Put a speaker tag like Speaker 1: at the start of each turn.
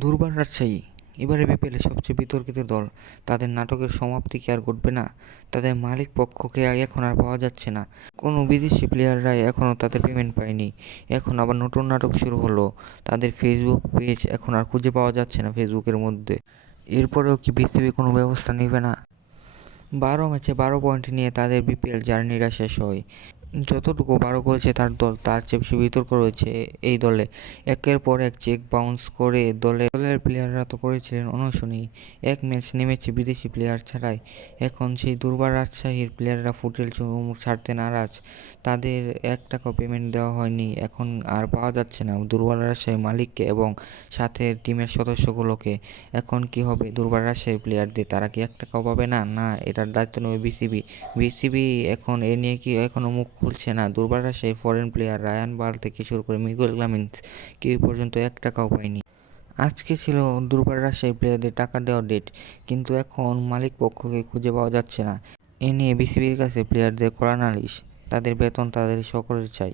Speaker 1: দুর্বার রাজশাহী এবারে বিপিএলে সবচেয়ে বিতর্কিত দল। তাদের নাটকের সমাপ্তি কি আর ঘটবে না? তাদের মালিক পক্ষকে এখন আর পাওয়া যাচ্ছে না। কোনো বিদেশি প্লেয়াররাই এখনও তাদের পেমেন্ট পায়নি। এখন আবার নতুন নাটক শুরু হলো। তাদের ফেসবুক পেজ এখন আর খুঁজে পাওয়া যাচ্ছে না ফেসবুকের মধ্যে। এরপরেও কি বিসিবি কোনো ব্যবস্থা নেবে না? বারো ম্যাচে বারো পয়েন্ট নিয়ে তাদের বিপিএল জার্নিটা শেষ হয়। যতটুকু বারো করেছে তার দল, তার চেয়ে বেশি বিতর্ক রয়েছে এই দলে। একের পর এক চেক বাউন্স করে দলের দলের প্লেয়াররা তো করেছিলেন অনশনই এক ম্যাচ নেমেছে বিদেশি প্লেয়ার ছাড়াই। এখন সেই দুর্বার রাজশাহীর প্লেয়াররা ফুটেল ছাড়তে নারাজ। তাদের এক টাকাও পেমেন্ট দেওয়া হয়নি। এখন আর পাওয়া যাচ্ছে না দুর্বার রাজশাহীর মালিককে এবং সাথে টিমের সদস্যগুলোকে। এখন কি হবে দুর্বার রাজশাহীর প্লেয়ারদের তারা কি এক টাকাও পাবে না? না, এটার দায়িত্ব নেবে বিসিবি। বিসিবি এখন এ নিয়ে কি এখনও মুখ খুলছে না। দুর্বার রাশে ফরেন প্লেয়ার রায়ান বাল থেকে শুরু করে মিগুল গ্লামিন্স কেউ পর্যন্ত এক টাকাও পায়নি। আজকে ছিল দুর্বার রাজশাহী প্লেয়ারদের টাকা দেওয়ার ডেট কিন্তু এখন মালিক পক্ষকে খুঁজে পাওয়া যাচ্ছে না। এ নিয়ে বিসিবির কাছে প্লেয়ারদের কড়া নালিশ। তাদের বেতন তাদের সকলের চাই।